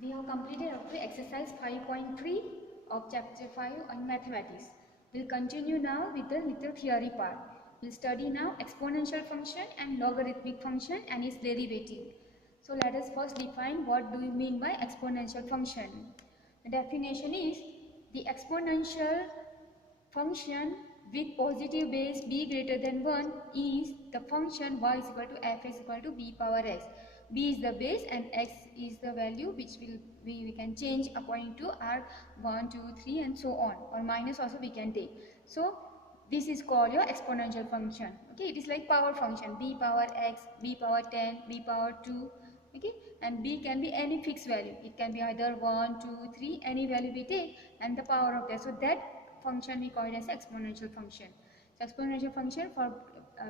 We have completed up to exercise 5.3 of chapter 5 on mathematics. We'll continue now with the little theory part. We'll study now exponential function and logarithmic function and its derivative. So let us first define what do we mean by exponential function. The definition is the exponential function with positive base b greater than 1 is the function y is equal to f is equal to b power x. B is the base and x is the value which we can change according to our 1, 2, 3 and so on, or minus also we can take. So this is called your exponential function. Okay, it is like power function, b power x, b power 10, b power 2. Okay, and b can be any fixed value. It can be either 1, 2, 3, any value we take and the power of that. So that function we call it as exponential function. So exponential function for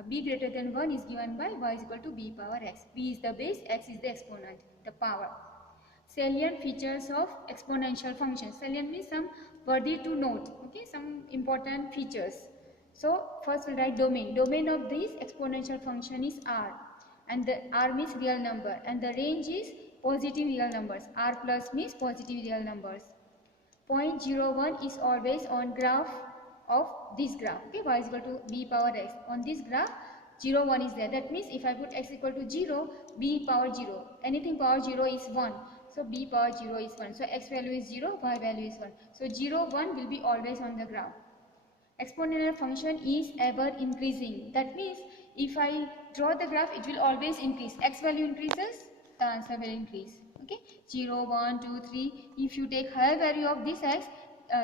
b greater than 1 is given by y is equal to b power x. B is the base, x is the exponent, the power. Salient features of exponential function. Salient means some worthy to note. Okay, some important features. So first we'll write domain. Domain of this exponential function is r, and the r means real number, and the range is positive real numbers. R plus means positive real numbers. 0.01 is always on graph of this graph. Okay, y is equal to b power x. On this graph, 0, 1 is there. That means if I put x equal to 0, b power 0. Anything power 0 is 1. So b power 0 is 1. So x value is 0, y value is 1. So 0, 1 will be always on the graph. Exponential function is ever increasing. That means if I draw the graph, it will always increase. X value increases, the answer will increase. Okay, 0, 1, 2, 3. If you take higher value of this x,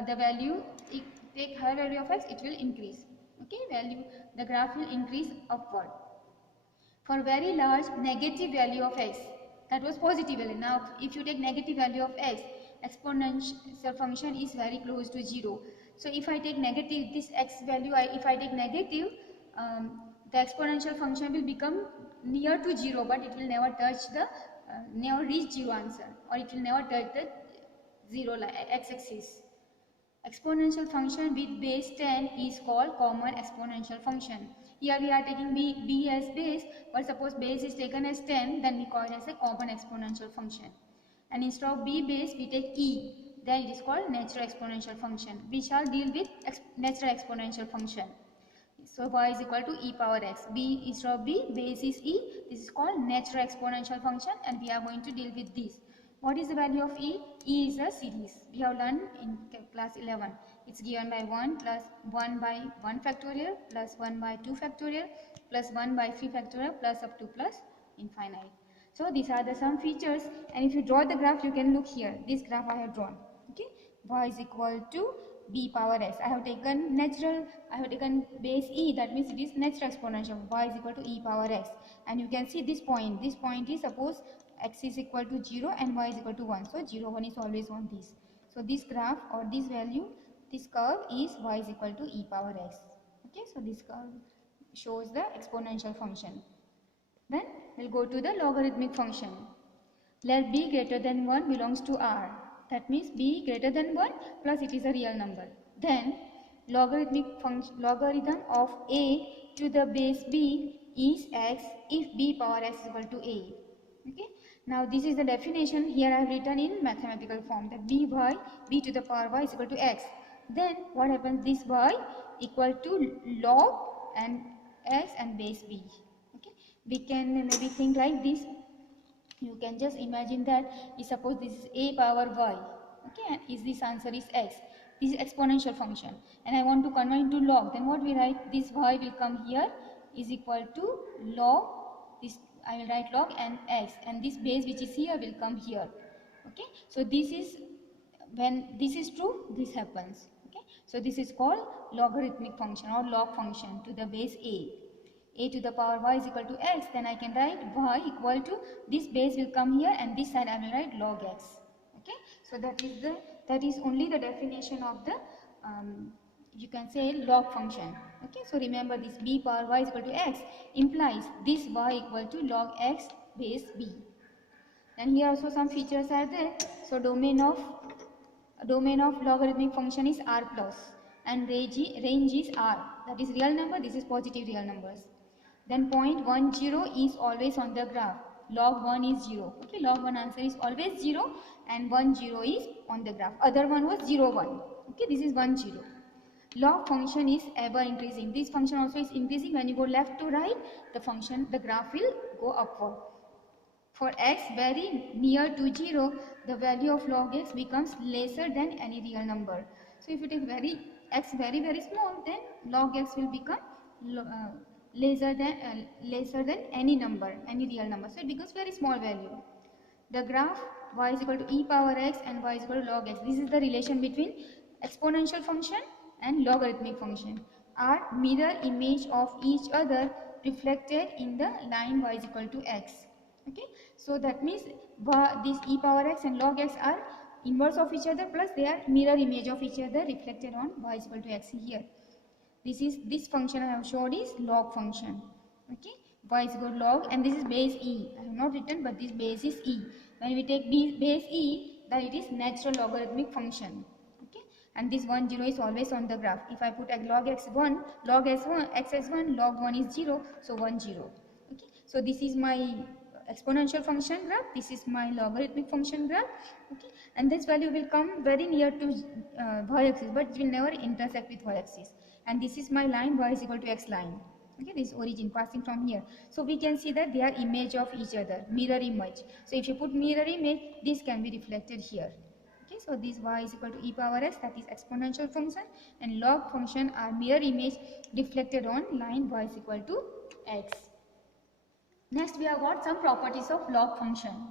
the value, if take higher value of x, it will increase. Okay, the graph will increase upward. For very large negative value of x, that was positive value. Now, if you take negative value of x, exponential function is very close to 0. So, if I take negative, this x value, if I take negative, the exponential function will become near to 0, but it will never touch the, never reach 0 answer, or it will never touch the 0 x-axis. Exponential function with base 10 is called common exponential function. Here we are taking b as base, but suppose base is taken as 10, then we call it as a common exponential function. And instead of b base, we take e, then it is called natural exponential function. We shall deal with natural exponential function. So y is equal to e power x. B instead of b, base is e. This is called natural exponential function, and we are going to deal with this. What is the value of e? E is a series. We have learned in class 11. It's given by 1 plus 1 by 1 factorial plus 1 by 2 factorial plus 1 by 3 factorial plus up to plus infinite. So these are the some features, and if you draw the graph, you can look here. This graph I have drawn. Okay, y is equal to b power x. I have taken base e, that means it is natural exponential. Y is equal to e power x, and you can see this point. This point is, suppose x is equal to 0 and y is equal to 1. So 0, 1 is always on this. So this graph or this value, this curve is y is equal to e power x. Okay, so this curve shows the exponential function. Then we'll go to the logarithmic function. Let b greater than 1 belongs to R. That means b greater than 1 plus it is a real number. Then logarithm of a to the base b is x if b power x is equal to a. Okay. Now this is the definition. Here I have written in mathematical form that b to the power y is equal to x. Then what happens? This y equal to log and x and base b. Okay. We can maybe think like this. You can just imagine that, suppose this is a power y. Okay, and this answer is x. This is exponential function, and I want to convert into log. Then what we write? This y will come here is equal to log. This I will write log and x, and this base which is here will come here. Okay, so this is, when this is true, this happens. Okay, so this is called logarithmic function or log function to the base a to the power y is equal to x. Then I can write y equal to, this base will come here and this side I will write log x. Okay, so that is only the definition of the you can say log function. Okay, so remember this b power y is equal to x implies this y equal to log x base b. And here also some features are there. So domain of logarithmic function is r plus, and range is r. That is real number. This is positive real numbers. Then 0.10 is always on the graph. log 1 is 0. Okay, log 1 answer is always 0 and 1 0 is on the graph. Other one was 0 1. Okay, this is 1 0. Log function is ever increasing. This function also is increasing. When you go left to right, the graph will go upward. For x very near to 0, the value of log x becomes lesser than any real number. So if it is x very small, then log x will become lesser than any number, any real number. So it becomes very small value. The graph y is equal to e power x and y is equal to log x. This is the relation between exponential function and logarithmic function. Are mirror image of each other reflected in the line y is equal to x. Okay, so that means this e power x and log x are inverse of each other, plus they are mirror image of each other reflected on y is equal to x here. This function I have showed is log function. Okay, y is equal to log, and this is base e. I have not written, but this base is e. When we take base e, then it is natural logarithmic function. Okay, and this 1 0 is always on the graph. If I put log x 1, log x is 1, log 1 is 0, so 1 0. Okay, so this is my exponential function graph, this is my logarithmic function graph. Okay, and this value will come very near to y-axis, but it will never intersect with y-axis. And this is my line y is equal to x line. Okay, this origin passing from here. So we can see that they are image of each other, mirror image. So if you put mirror image, this can be reflected here. Okay, so this y is equal to e power x, that is exponential function, and log function are mirror image reflected on line y is equal to x. Next we have got some properties of log function.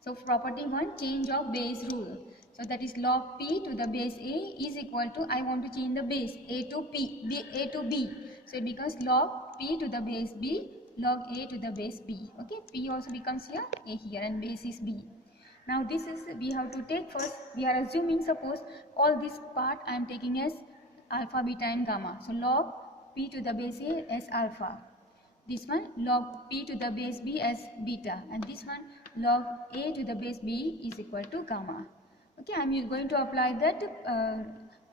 So property 1, change of base rule. So that is log p to the base a is equal to, I want to change the base a to a to b. So it becomes log p to the base b, log a to the base b. Okay, p also becomes here, a here, and base is b. Now this is, we have to take first, we are assuming, suppose all this part I am taking as alpha, beta and gamma. So log p to the base a as alpha. This one log p to the base b as beta, and this one log a to the base b is equal to gamma. Okay, I am going to apply that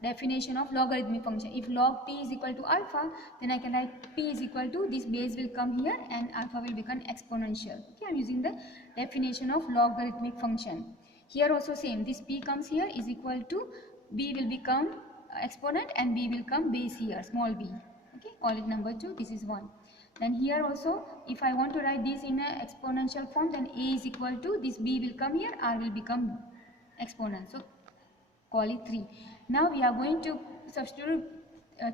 definition of logarithmic function. If log p is equal to alpha, then I can write p is equal to, this base will come here and alpha will become exponential. Okay, I am using the definition of logarithmic function. Here also same, this p comes here is equal to, b will become exponent and b will come base here, small b. Okay, call it number 2, this is 1. Then here also, if I want to write this in an exponential form, then a is equal to, this b will come here, r will become exponent. So call it 3. Now we are going to substitute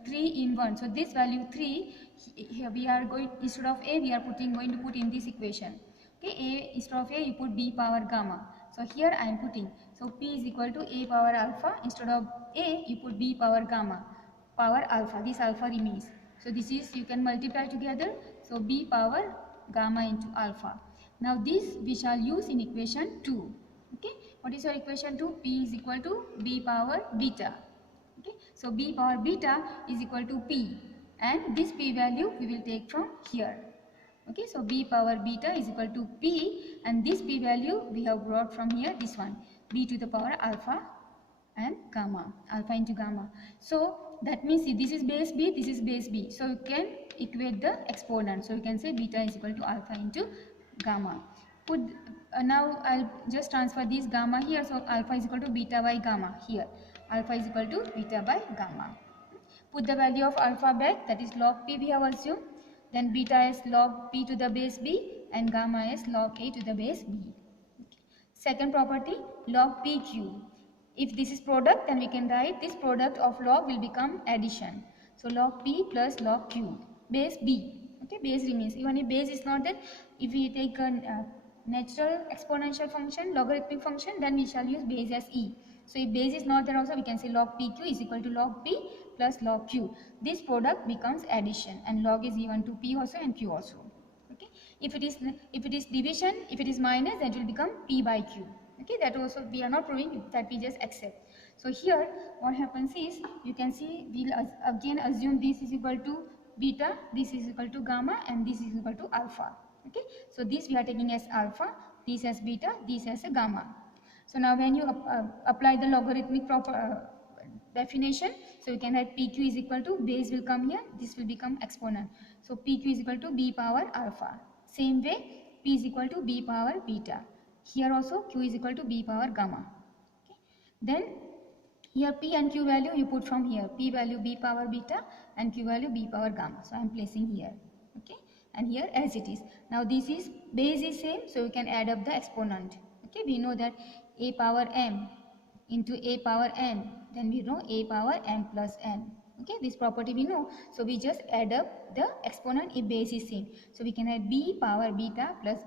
3 in 1. So this value 3, here we are going, instead of a, we are going to put in this equation. Okay, a, instead of a, you put b power gamma. So here I am putting, so p is equal to a power alpha, instead of a, you put b power gamma, power alpha, this alpha remains. So this is, you can multiply together, so b power gamma into alpha. Now this we shall use in equation 2. Okay, what is your equation 2? P is equal to b power beta. Okay, so b power beta is equal to p, and this p value we will take from here. Okay, so b power beta is equal to p, and this p value we have brought from here, this one, b to the power alpha and gamma, alpha into gamma. So that means, see, this is base b, this is base b. So you can equate the exponent. So you can say beta is equal to alpha into gamma. Put now I'll just transfer this gamma here. So alpha is equal to beta by gamma here. Alpha is equal to beta by gamma. Put the value of alpha back, that is log p we have assumed. Then beta is log p to the base b and gamma is log a to the base b. Second property, log p cube. If this is product, then we can write this product of log will become addition. So log p plus log cube, base b. Okay, base remains. Even if base is not there, if we take a natural exponential function, logarithmic function, then we shall use base as e. So if base is not there also, we can say log pq is equal to log p plus log q. This product becomes addition, and log is given to p also and q also. Okay, if it is division, if it is minus, then it will become p by q. Okay, that also we are not proving, that we just accept. So here what happens is, you can see we'll again assume this is equal to beta, this is equal to gamma, and this is equal to alpha. Okay, so this we are taking as alpha, this as beta, this as a gamma. So now when you apply the logarithmic definition, so you can write pq is equal to, base will come here, this will become exponent. So pq is equal to b power alpha. Same way, P is equal to B power beta. Here also Q is equal to B power gamma. Okay. Then here P and Q value you put from here. P value B power beta and Q value B power gamma. So I am placing here. Okay. And here as it is. Now this is base is same, so we can add up the exponent. Okay. We know that A power m into A power n. Then we know A power m plus n. Okay, this property we know, so we just add up the exponent if base is same. So we can add B power beta plus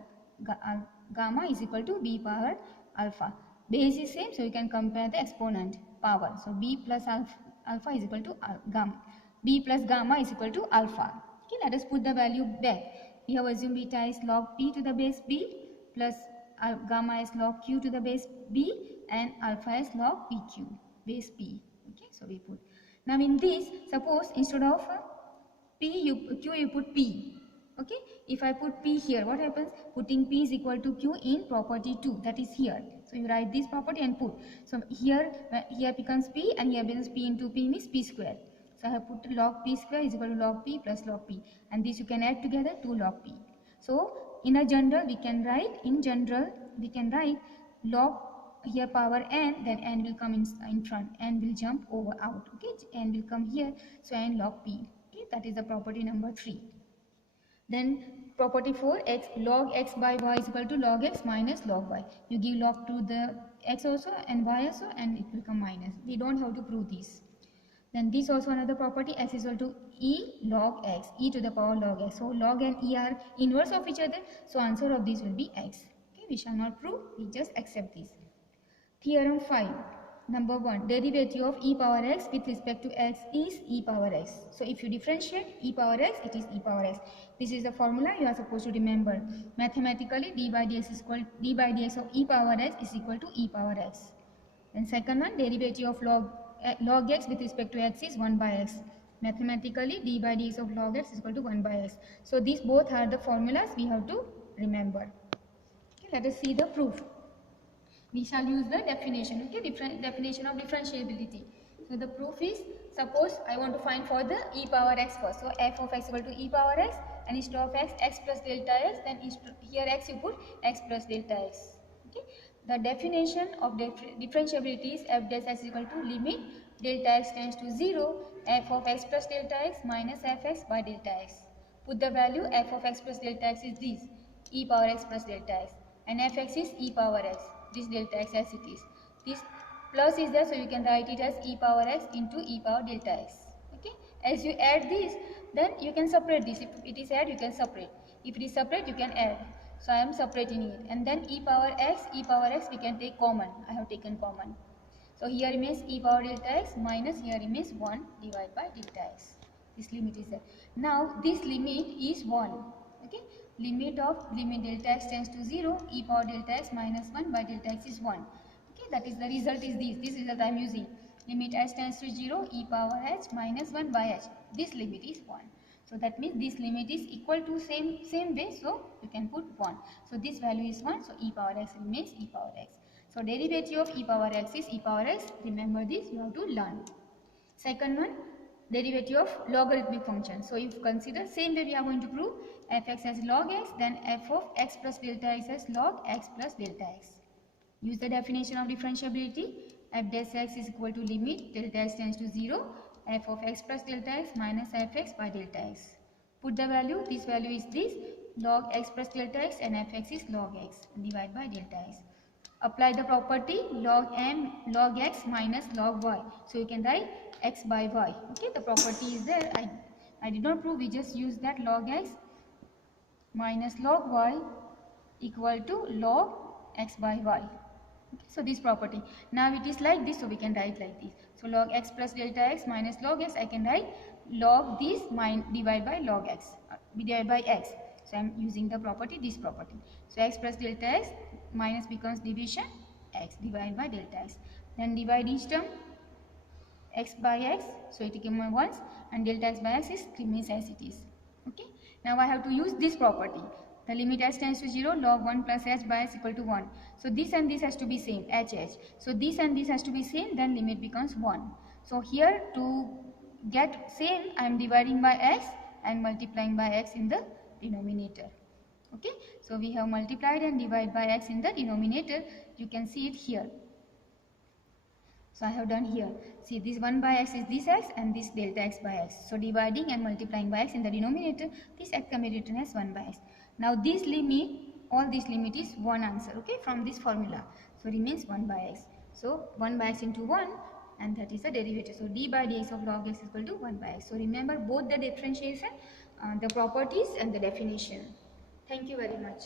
gamma is equal to B power alpha. Base is same, so we can compare the exponent power. So B plus alpha is equal to gamma. B plus gamma is equal to alpha. Okay, let us put the value back. We have assumed beta is log P to the base B plus gamma is log Q to the base B and alpha is log PQ base P. Okay, so we put. Now in this, suppose instead of Q you put P. Okay, if I put P here, what happens? Putting P is equal to Q in property 2, that is here. So you write this property and put. So here becomes P and here becomes P into P means P square. So I have put log P square is equal to log P plus log P, and this you can add together to log P. So in a general we can write, log here power n, then n will come in front, n will jump over out. Okay, n will come here, so n log P. Okay, that is the property number 3. Then property 4, log x by y is equal to log x minus log y. You give log to the x also and y also, and it will come minus. We don't have to prove this. Then this also another property, x is equal to e log x, e to the power log x. So log and e are inverse of each other, so answer of this will be x. Okay, we shall not prove, we just accept this. Theorem 5. Number 1, derivative of e power x with respect to x is e power x. So if you differentiate e power x, it is e power x. This is the formula you are supposed to remember. Mathematically, d by dx of e power x is equal to e power x. Then second one, derivative of log x with respect to x is 1 by x. Mathematically, d by dx of log x is equal to 1 by x. So these both are the formulas we have to remember. Okay, let us see the proof. We shall use the definition, okay, definition of differentiability. So the proof is, suppose I want to find for the e power x first. So f of x equal to e power x, and instead of x plus delta x, then here x you put x plus delta x. Okay. The definition of differentiability is f dash x is equal to limit delta x tends to 0, f of x plus delta x minus fx by delta x. Put the value f of x plus delta x is this, e power x plus delta x, and fx is e power x. This delta x as it is. This plus is there, so you can write it as e power x into e power delta x. Okay. As you add this, then you can separate this. If it is add, you can separate. If it is separate, you can add. So I am separating it. And then e power x, we can take common. I have taken common. So here remains e power delta x minus here remains 1 divided by delta x. This limit is there. Now this limit is 1. Okay. Limit delta x tends to 0, e power delta x minus 1 by delta x is 1. Okay, that is the result is this. This result I am using. Limit h tends to 0, e power h minus 1 by h. This limit is 1. So that means this limit is equal to same way, so you can put 1. So this value is 1, so e power x remains e power x. So derivative of e power x is e power x. Remember this, you have to learn. Second one, derivative of logarithmic function. So if you consider same way we are going to prove fx as log x, then f of x plus delta x as log x plus delta x. Use the definition of differentiability. F dash x is equal to limit delta x tends to 0, f of x plus delta x minus fx by delta x. Put the value, this value is this, log x plus delta x, and fx is log x, divided by delta x. Apply the property log x minus log y. So you can write x by y. Okay, the property is there. I did not prove, we just use that log x minus log y equal to log x by y. Okay, so this property. Now it is like this, so we can write like this. So log x plus delta x minus log x, I can write log this divided by log x, divided by x. So I am using the property, this property. So x plus delta x minus becomes division x divided by delta x. Then divide each term x by x, so it becomes once, and delta x by x is remains as it is. Okay. Now I have to use this property. The limit h tends to 0, log 1 plus h by h equal to 1. So this and this has to be same, h. So this and this has to be same, then limit becomes 1. So here to get same, I am dividing by x and multiplying by x in the denominator. Okay, so we have multiplied and divided by x in the denominator. You can see it here. So I have done here. See, this 1 by x is this x and this delta x by x. So dividing and multiplying by x in the denominator, this x can be written as 1 by x. Now this limit, all this limit is one answer, okay, from this formula. So remains 1 by x. So 1 by x into 1, and that is the derivative. So d by dx of log x is equal to 1 by x. So remember both the differentiation, the properties and the definition. Thank you very much.